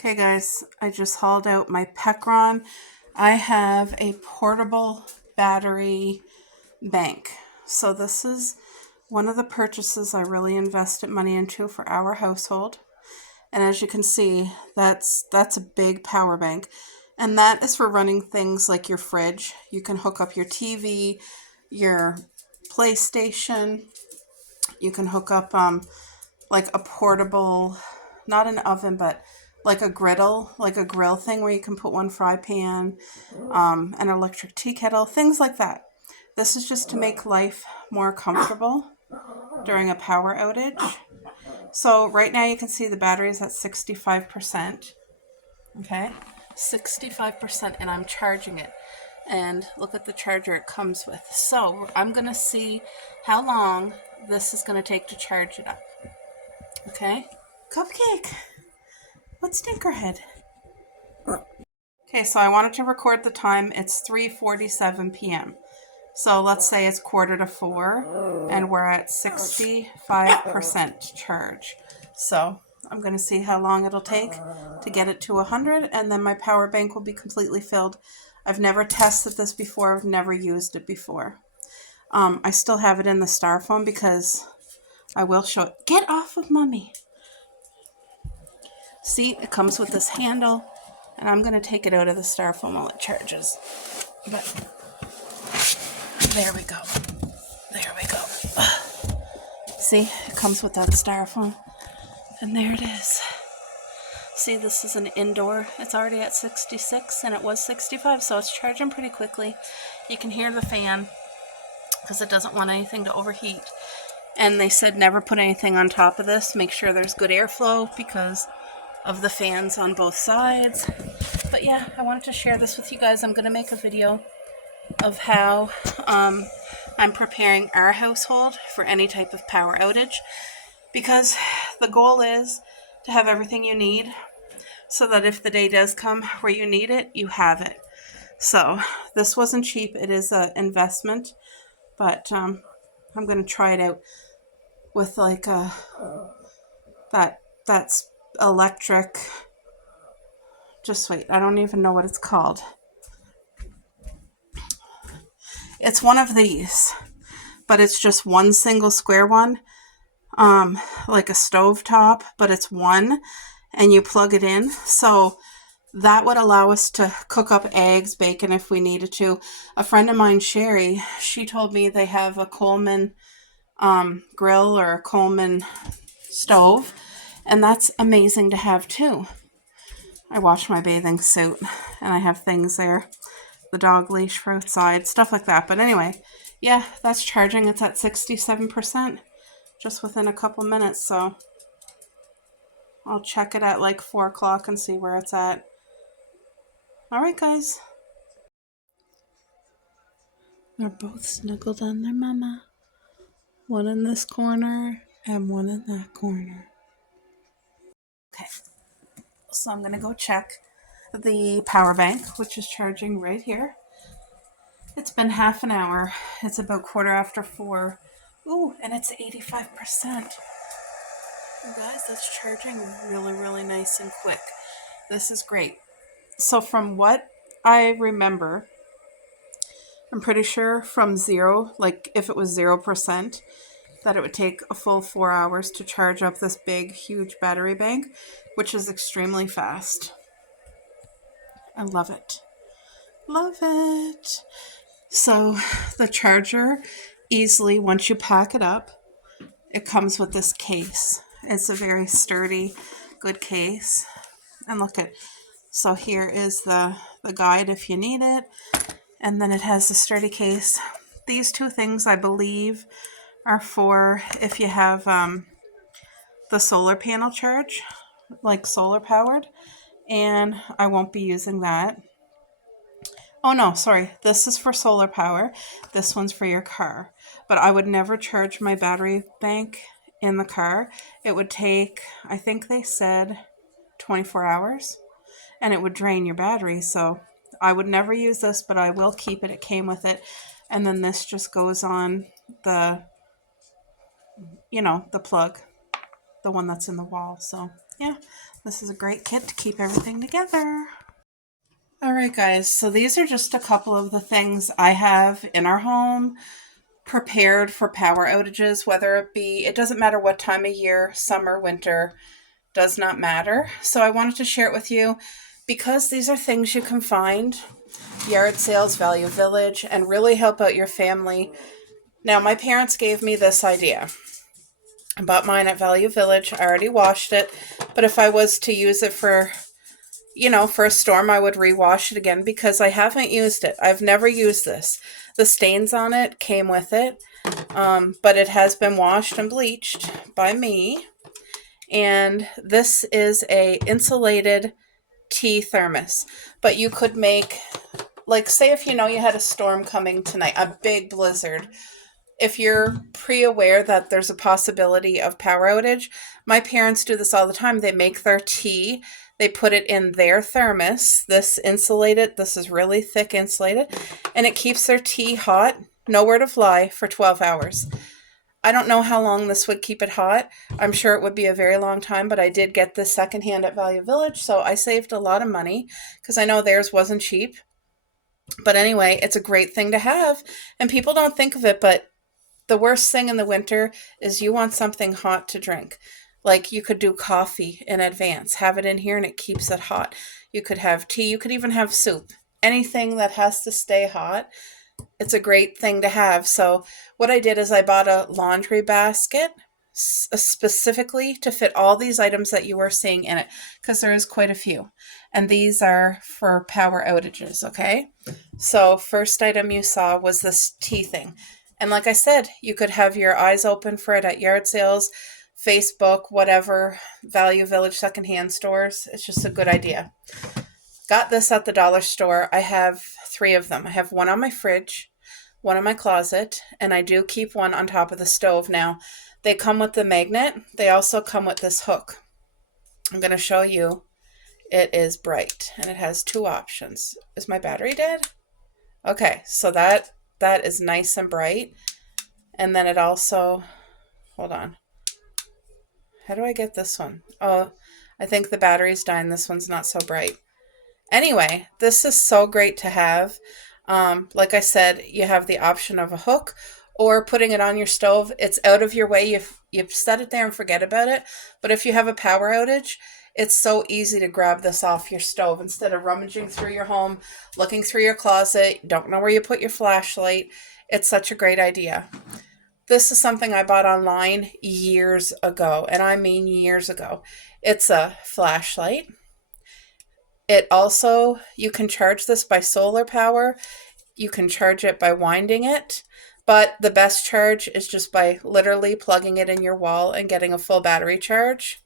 Okay guys, I just hauled out my pecton. I have a portable battery bank. So this is one of the purchases I really invested money into for our household. And as you can see, that's a big power bank. And that is for running things like your fridge. You can hook up your TV, your PlayStation. You can hook up like a portable, not an oven, but like a griddle, like a grill thing where you can put one fry pan, an electric tea kettle, things like that. This is just to make life more comfortable during a power outage. So right now you can see the battery is at 65%. Okay, 65%, and I'm charging it. And look at the charger it comes with. So I'm going to see how long this is going to take to charge it up. Okay. Cupcake. What's Tinkerhead? Okay, so I wanted to record the time. It's 3:47 p.m. So let's say it's 3:45 and we're at 65% charge. So I'm going to see how long it'll take to get it to 100, and then my power bank will be completely filled. I've never tested this before. I've never used it before. I still have it in the styrofoam because I will show it. Get off of mommy. See, it comes with this handle, and I'm going to take it out of the styrofoam while it charges. But there we go. There we go. See, it comes with that styrofoam, and there it is. See, this is an indoor. It's already at 66, and it was 65, so it's charging pretty quickly. You can hear the fan because it doesn't want anything to overheat. And they said never put anything on top of this. Make sure there's good airflow because of the fans on both sides. But yeah, I wanted to share this with you guys. I'm going to make a video of how I'm preparing our household for any type of power outage, because the goal is to have everything you need so that if the day does come where you need it, you have it. So this wasn't cheap. It is an investment, but I'm going to try it out with like that's electric. Just wait, I don't even know what it's called. It's one of these, but it's just one single square one, like a stove top, but it's one, and you plug it in. So that would allow us to cook up eggs, bacon if we needed to. A friend of mine, Sherry, she told me they have a Coleman grill or a Coleman stove, and that's amazing to have too. I wash my bathing suit, and I have things there, the dog leash for outside, stuff like that. But anyway, yeah, that's charging. It's at 67% just within a couple minutes, so I'll check it at like 4 o'clock and see where it's at. All right, guys. They're both snuggled on their mama. One in this corner and one in that corner. Okay, so I'm going to go check the power bank, which is charging right here. It's been half an hour. It's about 4:15. Ooh, and it's 85%. You guys, that's charging really, really nice and quick. This is great. So from what I remember, I'm pretty sure from zero, like if it was 0%, that it would take a full 4 hours to charge up this big, huge battery bank, which is extremely fast. I love it. Love it. So the charger, easily, once you pack it up, it comes with this case. It's a very sturdy, good case. And look at, so here is the guide if you need it. And then it has the sturdy case. These two things, I believe, are for if you have the solar panel charge, like solar powered. And I won't be using that. Oh no, sorry. This is for solar power. This one's for your car. But I would never charge my battery bank in the car. It would take, I think they said 24 hours, and it would drain your battery. So I would never use this, but I will keep it. It came with it. And then this just goes on the, the plug, the one that's in the wall. So yeah, This is a great kit to keep everything together. All right, guys, so these are just a couple of the things I have in our home prepared for power outages, whether it be, it doesn't matter what time of year, summer, winter, does not matter. So I wanted to share it with you because these are things you can find, yard sales, Value Village, and really help out your family. Now, my parents gave me this idea. I bought mine at Value Village. I already washed it, but if I was to use it for, for a storm, I would rewash it again because I haven't used it. I've never used this. The stains on it came with it, but it has been washed and bleached by me. And this is a insulated tea thermos, but you could make, like, say if you had a storm coming tonight, a big blizzard, if you're pre-aware that there's a possibility of power outage, my parents do this all the time. They make their tea, they put it in their thermos, this is really thick insulated, and it keeps their tea hot, nowhere to fly, for 12 hours. I don't know how long this would keep it hot. I'm sure it would be a very long time, but I did get this secondhand at Value Village, so I saved a lot of money because I know theirs wasn't cheap. But anyway, it's a great thing to have, and people don't think of it, but the worst thing in the winter is you want something hot to drink. Like, you could do coffee in advance, have it in here, and it keeps it hot. You could have tea, you could even have soup. Anything that has to stay hot, it's a great thing to have. So what I did is I bought a laundry basket specifically to fit all these items that you are seeing in it, because there is quite a few. And these are for power outages, okay? So first item you saw was this tea thing. And like I said, you could have your eyes open for it at yard sales, Facebook, whatever, Value Village secondhand stores. It's just a good idea. Got this at the dollar store. I have 3 of them. I have one on my fridge, one in my closet, and I do keep one on top of the stove. Now, they come with the magnet. They also come with this hook. I'm going to show you. It is bright, and it has 2 options. Is my battery dead? Okay, so that is nice and bright. And then it also, hold on. How do I get this one? Oh, I think the battery's dying. This one's not so bright. Anyway, this is so great to have. Like I said, you have the option of a hook or putting it on your stove. It's out of your way. You set it there and forget about it. But if you have a power outage, it's so easy to grab this off your stove instead of rummaging through your home, looking through your closet, don't know where you put your flashlight. It's such a great idea. This is something I bought online years ago, and I mean years ago. It's a flashlight. It also, you can charge this by solar power. You can charge it by winding it, but the best charge is just by literally plugging it in your wall and getting a full battery charge.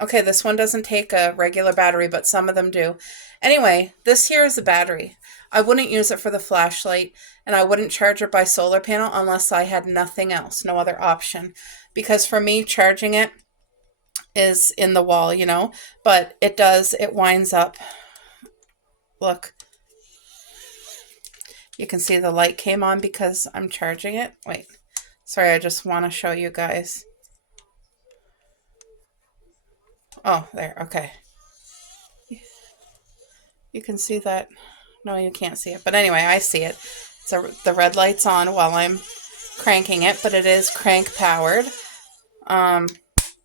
Okay, this one doesn't take a regular battery, but some of them do. Anyway, this here is the battery. I wouldn't use it for the flashlight, and I wouldn't charge it by solar panel unless I had nothing else, no other option. Because for me, charging it is in the wall, but it winds up. Look, you can see the light came on because I'm charging it. Wait, sorry, I just want to show you guys. Oh, there, okay. You can see that. No, you can't see it. But anyway, I see it. So the red light's on while I'm cranking it, but it is crank powered.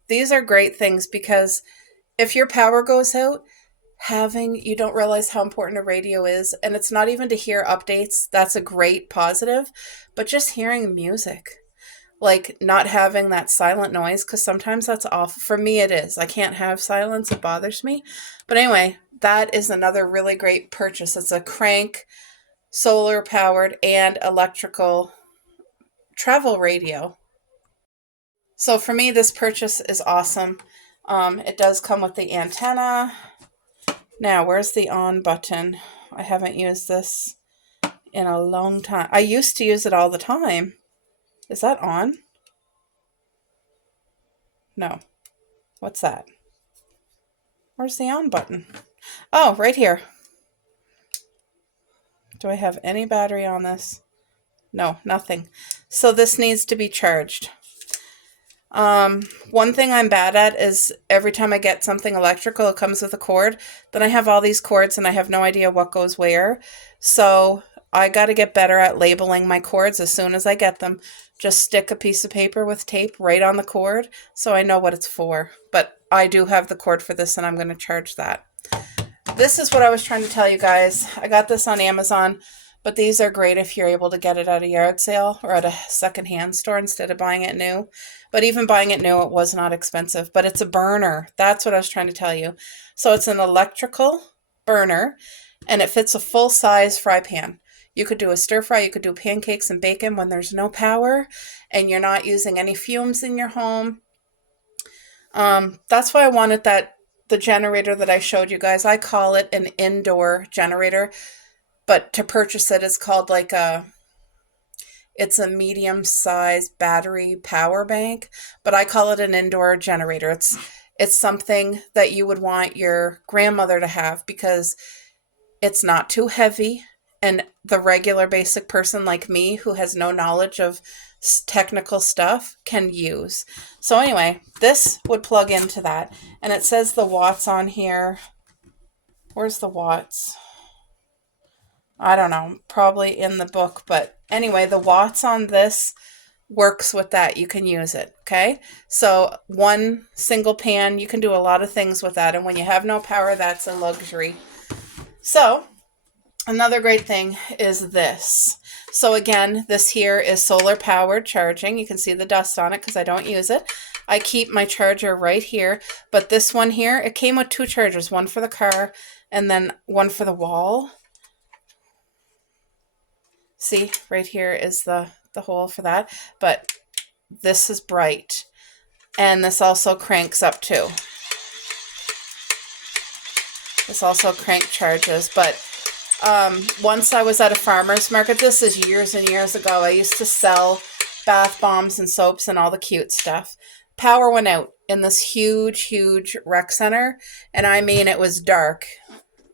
These are great things because if your power goes out, you don't realize how important a radio is. And it's not even to hear updates. That's a great positive. But just hearing music. Like not having that silent noise, because sometimes that's awful. For me, it is. I can't have silence. It bothers me. But anyway, that is another really great purchase. It's a crank, solar powered, and electrical travel radio. So for me, this purchase is awesome. It does come with the antenna. Now, where's the on button? I haven't used this in a long time. I used to use it all the time. Is that on? No. What's that? Where's the on button? Oh, right here. Do I have any battery on this? No, nothing. So this needs to be charged. One thing I'm bad at is every time I get something electrical, it comes with a cord. Then I have all these cords and I have no idea what goes where. So I got to get better at labeling my cords as soon as I get them. Just stick a piece of paper with tape right on the cord so I know what it's for. But I do have the cord for this and I'm going to charge that. This is what I was trying to tell you guys. I got this on Amazon, but these are great if you're able to get it at a yard sale or at a secondhand store instead of buying it new. But even buying it new, it was not expensive. But it's a burner. That's what I was trying to tell you. So it's an electrical burner, and it fits a full-size fry pan. You could do a stir fry, you could do pancakes and bacon when there's no power, and you're not using any fumes in your home. That's why I wanted the generator that I showed you guys. I call it an indoor generator, but to purchase it is called it's a medium-sized battery power bank, but I call it an indoor generator. It's something that you would want your grandmother to have because it's not too heavy, and the regular basic person like me who has no knowledge of technical stuff can use. So anyway, this would plug into that, and it says the watts on here. Where's the watts? I don't know, probably in the book, but anyway, the watts on this works with that. You can use it, okay? So one single pan, you can do a lot of things with that, and when you have no power, that's a luxury. So another great thing is this. So again, this here is solar powered charging. You can see the dust on it because I don't use it. I keep my charger right here, but this one here, it came with two chargers, one for the car and then one for the wall. See, right here is the hole for that, but this is bright, and this also cranks up too. This also crank charges, but once I was at a farmer's market, this is years and years ago, I used to sell bath bombs and soaps and all the cute stuff. Power went out in this huge rec center, and I mean, it was dark,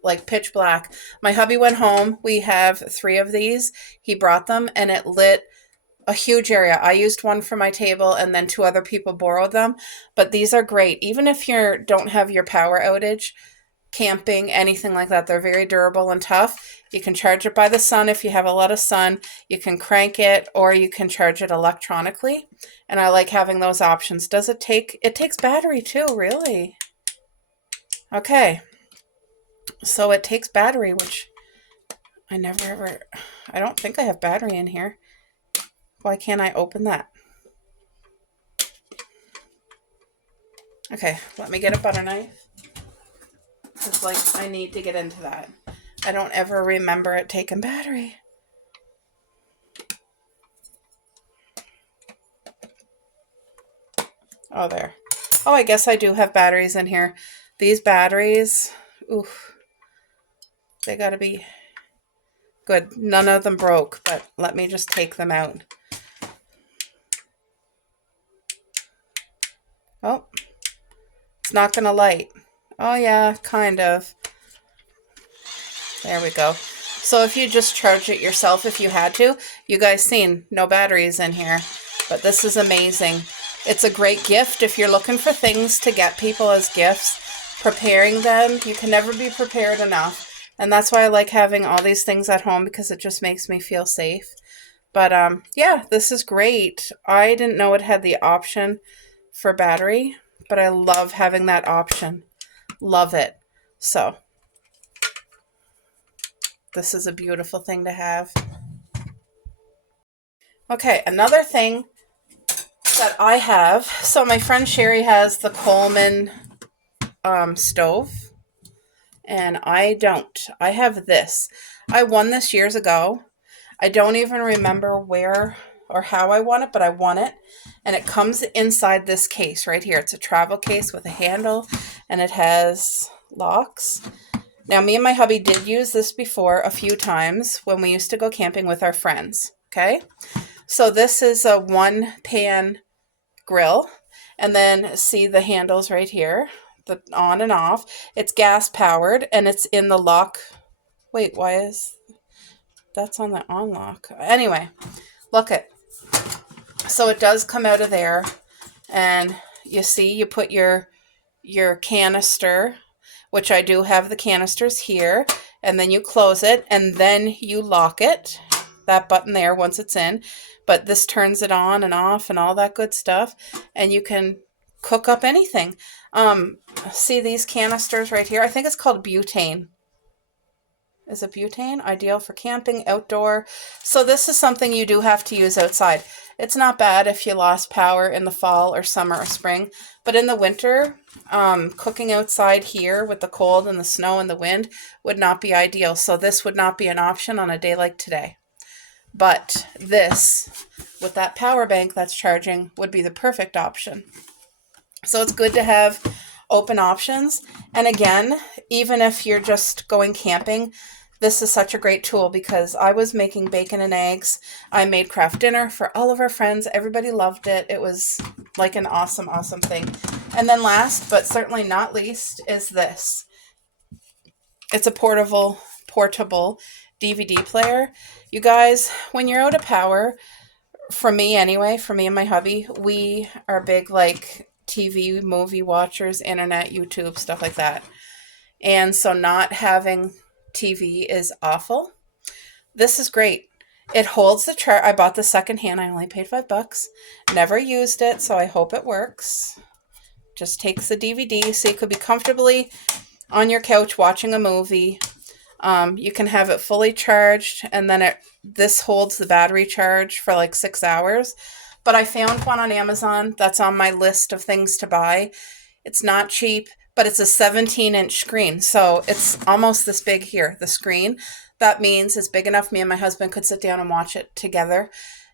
like pitch black. My hubby went home. We have 3 of these. He brought them, and it lit a huge area. I used one for my table, and then 2 other people borrowed them. But these are great. Even if you don't have your power outage, camping, anything like that, they're very durable and tough. You can charge it by the sun if you have a lot of sun. You can crank it, or you can charge it electronically. And I like having those options. Does it takes battery too, really? Okay. So it takes battery, which I don't think I have battery in here. Why can't I open that? Okay, let me get a butter knife. It's like I need to get into that. I don't ever remember it taking battery. Oh, there. Oh, I guess I do have batteries in here. These batteries, oof. They gotta be good. None of them broke, but let me just take them out. Oh, it's not gonna light. Oh yeah, kind of. There we go. So if you just charge it yourself if you had to, you guys seen, no batteries in here, but this is amazing. It's a great gift if you're looking for things to get people as gifts. Preparing them, you can never be prepared enough. And that's why I like having all these things at home, because it just makes me feel safe. But yeah, this is great. I didn't know it had the option for battery, but I love having that option. Love it. So this is a beautiful thing to have. Okay, another thing that I have. So my friend Sherry has the Coleman stove. And I don't. I have this. I won this years ago. I don't even remember where or how I won it, but I won it. And it comes inside this case right here. It's a travel case with a handle, and it has locks. Now, me and my hubby did use this before a few times when we used to go camping with our friends, okay? So this is a 1-pan grill, and then see the handles right here. The on and off. It's gas powered, and it's in the lock. Wait, why is that's on the on lock? Anyway, look it. So it does come out of there. And you see, you put your canister, which I do have the canisters here, and then you close it and then you lock it, that button there, once it's in. But this turns it on and off and all that good stuff, and you can cook up anything. See these canisters right here? I think it's called butane. Is it butane? Ideal for camping, outdoor. So this is something you do have to use outside. It's not bad if you lost power in the fall or summer or spring, but in the winter, cooking outside here with the cold and the snow and the wind would not be ideal. So this would not be an option on a day like today. But this, with that power bank that's charging, would be the perfect option. So it's good to have open options. And again, even if you're just going camping, this is such a great tool because I was making bacon and eggs. I made craft dinner for all of our friends. Everybody loved it. It was like an awesome, awesome thing. And then last, but certainly not least, is this. It's a portable DVD player. You guys, when you're out of power, for me anyway, for me and my hubby, we are big like TV, movie watchers, internet, YouTube, stuff like that. And so not having TV is awful. This is great. It holds the chart. I bought the secondhand. I only paid $5. Never used it, so I hope it works. Just takes the DVD, so you could be comfortably on your couch watching a movie. You can have it fully charged, and then this holds the battery charge for like 6 hours. But I found one on Amazon that's on my list of things to buy. It's not cheap, but it's a 17-inch screen. So it's almost this big here, the screen. That means it's big enough me and my husband could sit down and watch it together.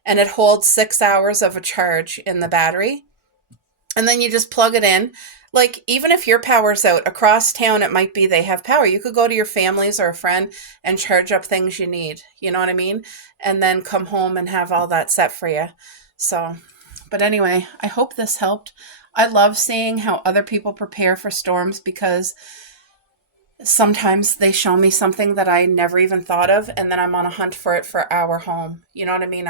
And it holds 6 hours of a charge in the battery. And then you just plug it in. Like, even if your power's out, across town, it might be they have power. You could go to your family's or a friend and charge up things you need. You know what I mean? And then come home and have all that set for you. So, but anyway, I hope this helped. I love seeing how other people prepare for storms because sometimes they show me something that I never even thought of, and then I'm on a hunt for it for our home. You know what I mean?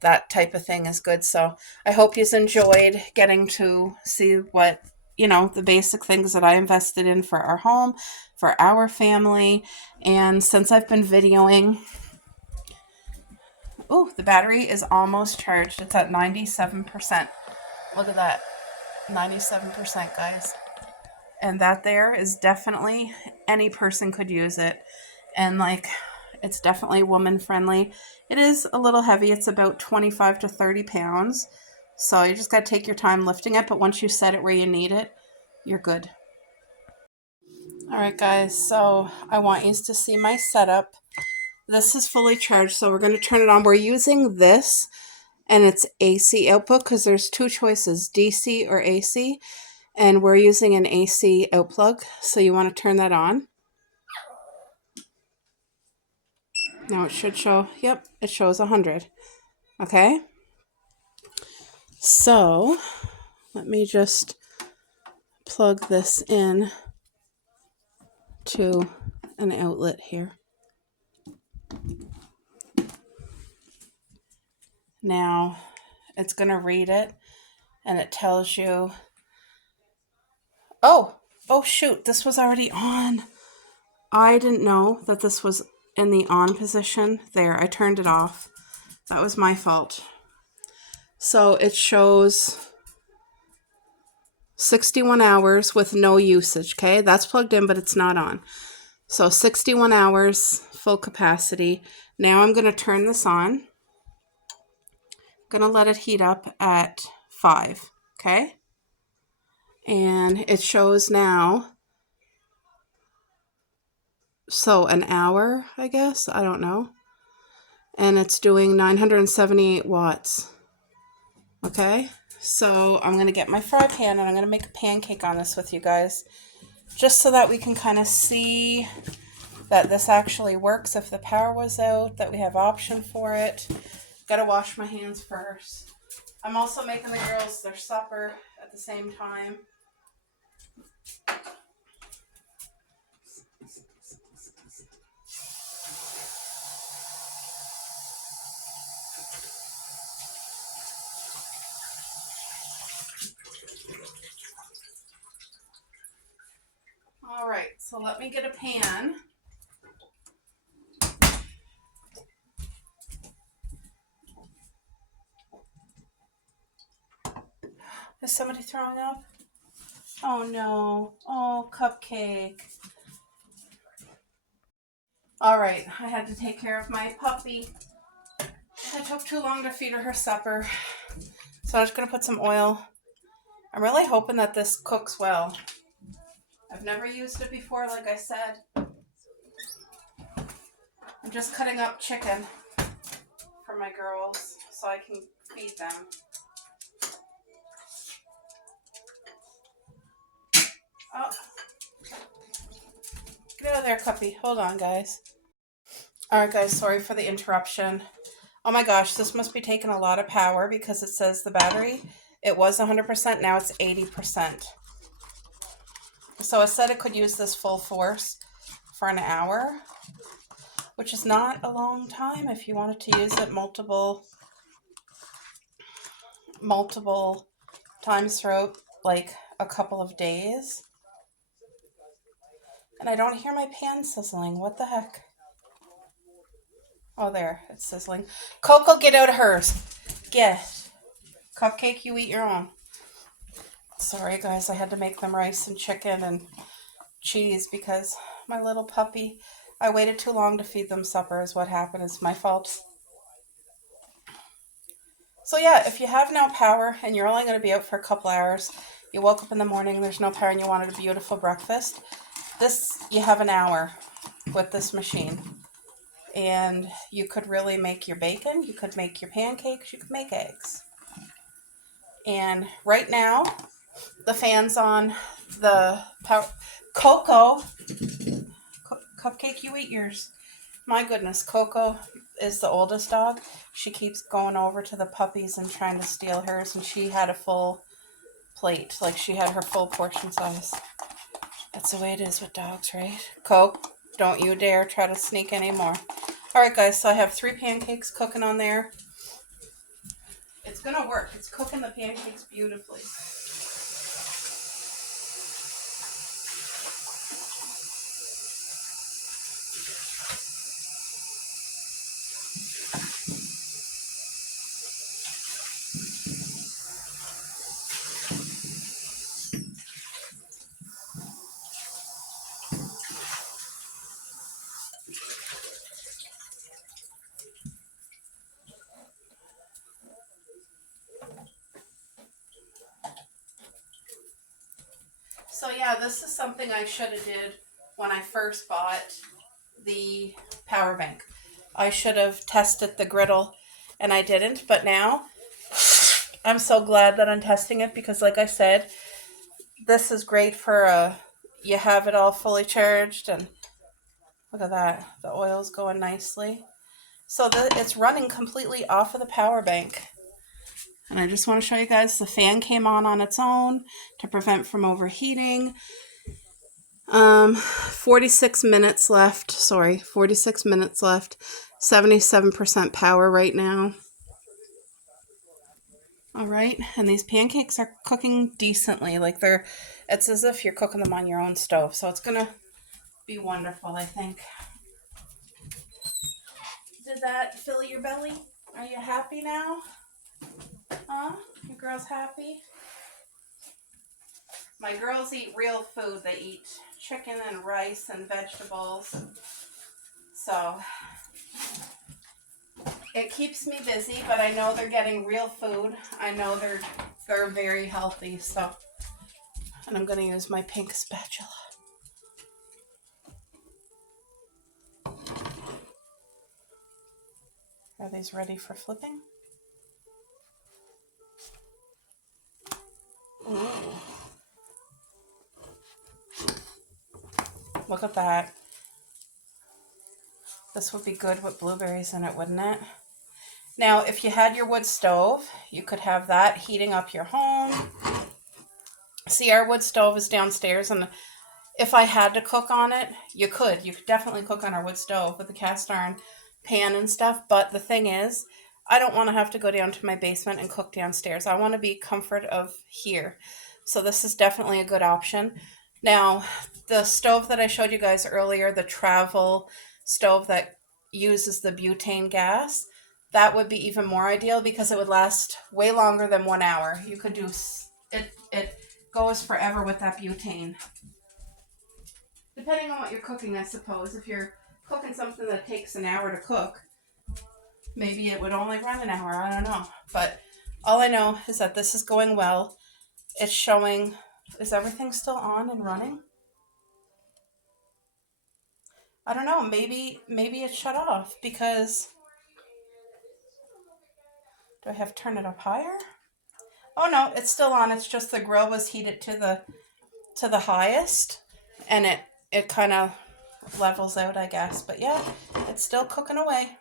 That type of thing is good. So I hope you've enjoyed getting to see what, the basic things that I invested in for our home, for our family. And since I've been videoing, the battery is almost charged. It's at 97%. Look at that. 97%, guys. And that there is definitely, any person could use it. And it's definitely woman friendly. It is a little heavy. It's about 25 to 30 pounds. So you just got to take your time lifting it. But once you set it where you need it, you're good. All right, guys. So I want you to see my setup. This is fully charged. So we're going to turn it on. We're using this and it's AC output because there's two choices, DC or AC. And we're using an AC out plug. So you want to turn that on. Now it should show, yep, it shows 100. Okay. So let me just plug this in to an outlet here. Now it's going to read it and it tells you, oh shoot, this was already on. I didn't know that this was in the on position. There, I turned it off. That was my fault. So it shows 61 hours with no usage, okay? That's plugged in, but it's not on. So 61 hours, full capacity. Now I'm going to turn this on. I'm going to let it heat up at 5, okay? And it shows now, so an hour, I guess, I don't know. And it's doing 978 watts, okay? So I'm going to get my fry pan and I'm going to make a pancake on this with you guys, just so that we can kind of see that this actually works if the power was out, that we have option for it. Gotta wash my hands first. I'm also making the girls their supper at the same time. All right, so let me get a pan. Is somebody throwing up? Oh no. Oh, cupcake. All right, I had to take care of my puppy. It took too long to feed her supper. So I'm just going to put some oil. I'm really hoping that this cooks well. I've never used it before, like I said. I'm just cutting up chicken for my girls so I can feed them. Oh, get out of there, Cuppy. Hold on, guys. All right, guys, sorry for the interruption. Oh my gosh, this must be taking a lot of power because it says the battery, it was 100%, now it's 80%. So it said it could use this full force for an hour, which is not a long time if you wanted to use it multiple times throughout like a couple of days. And I don't hear my pan sizzling. What the heck? Oh, there. It's sizzling. Coco, get out of hers. Get. Cupcake, you eat your own. Sorry, guys. I had to make them rice and chicken and cheese because my little puppy, I waited too long to feed them supper is what happened. It's my fault. So yeah, if you have no power and you're only going to be out for a couple hours, you woke up in the morning, there's no power and you wanted a beautiful breakfast, you have an hour with this machine. And you could really make your bacon, you could make your pancakes, you could make eggs. And right now, the fan's on the power. Coco, Cupcake, you eat yours. My goodness, Coco is the oldest dog. She keeps going over to the puppies and trying to steal hers, and she had a full plate. Like, she had her full portion size. That's the way it is with dogs, right? Coke, don't you dare try to sneak any more. All right, guys, so I have 3 pancakes cooking on there. It's going to work. It's cooking the pancakes beautifully. So yeah, this is something I should have did when I first bought the power bank. I should have tested the griddle and I didn't, but now I'm so glad that I'm testing it because like I said, this is great for you have it all fully charged and look at that, the oil's going nicely. So it's running completely off of the power bank. And I just want to show you guys the fan came on its own to prevent from overheating. 46 minutes left. Sorry, 46 minutes left. 77% power right now. All right, and these pancakes are cooking decently. Like it's as if you're cooking them on your own stove. So it's gonna be wonderful, I think. Did that fill your belly? Are you happy now? Huh? Your girl's happy? My girls eat real food. They eat chicken and rice and vegetables. So it keeps me busy, but I know they're getting real food. I know they're very healthy. So, and I'm going to use my pink spatula. Are these ready for flipping? Ooh. Look at that. This would be good with blueberries in it, wouldn't it? Now, if you had your wood stove, you could have that heating up your home. See, our wood stove is downstairs, and if I had to cook on it, you could. You could definitely cook on our wood stove with the cast iron pan and stuff. But the thing is, I don't want to have to go down to my basement and cook downstairs. I want to be comfort of here. So this is definitely a good option. Now, the stove that I showed you guys earlier, the travel stove that uses the butane gas, that would be even more ideal because it would last way longer than 1 hour. You could do it. It goes forever with that butane. Depending on what you're cooking, I suppose. If you're cooking something that takes an hour to cook, maybe it would only run an hour. I don't know. But all I know is that this is going well. It's showing. Is everything still on and running? I don't know. Maybe it shut off because do I have to turn it up higher? Oh no, it's still on. It's just the grill was heated to the highest, and it kind of levels out, I guess. But yeah, it's still cooking away.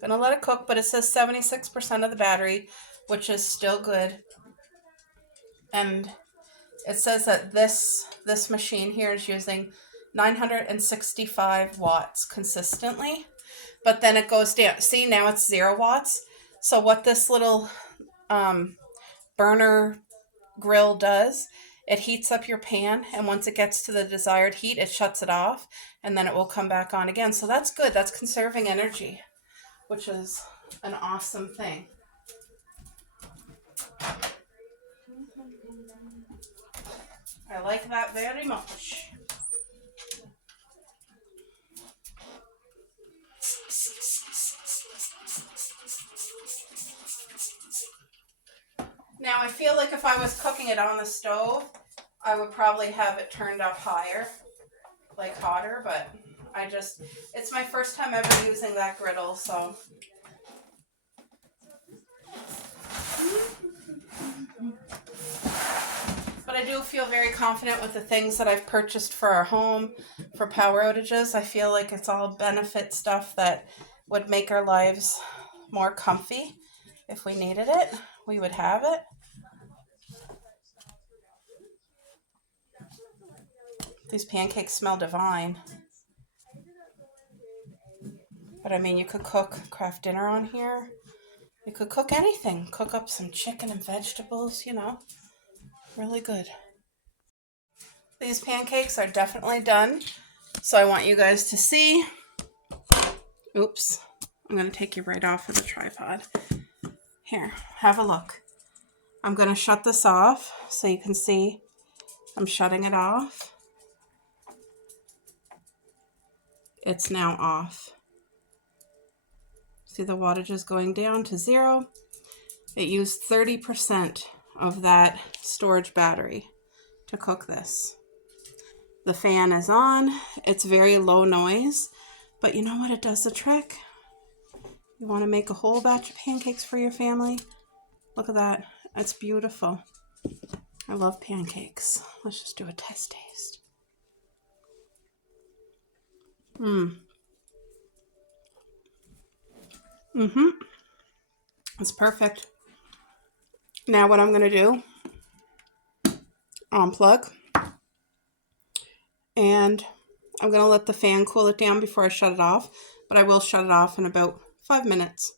Gonna let it cook, but it says 76% of the battery, which is still good. And it says that this machine here is using 965 watts consistently, but then it goes down. See, now it's 0 watts. So what this little burner grill does, it heats up your pan, and once it gets to the desired heat, it shuts it off, and then it will come back on again. So that's good. That's conserving energy, which is an awesome thing. I like that very much. Now I feel like if I was cooking it on the stove, I would probably have it turned up higher, like hotter, but it's my first time ever using that griddle, so. But I do feel very confident with the things that I've purchased for our home, for power outages. I feel like it's all benefit stuff that would make our lives more comfy. If we needed it, we would have it. These pancakes smell divine. But I mean, you could craft dinner on here. You could cook anything. Cook up some chicken and vegetables, Really good. These pancakes are definitely done. So I want you guys to see. Oops. I'm going to take you right off of the tripod. Here, have a look. I'm going to shut this off so you can see I'm shutting it off. It's now off. See the wattage is going down to 0. It used 30% of that storage battery to cook this. The fan is on. It's very low noise, but you know what? It does the trick. You want to make a whole batch of pancakes for your family? Look at that. It's beautiful. I love pancakes. Let's just do a test taste. It's perfect. Now what I'm going to do, unplug, and I'm going to let the fan cool it down before I shut it off, but I will shut it off in about 5 minutes.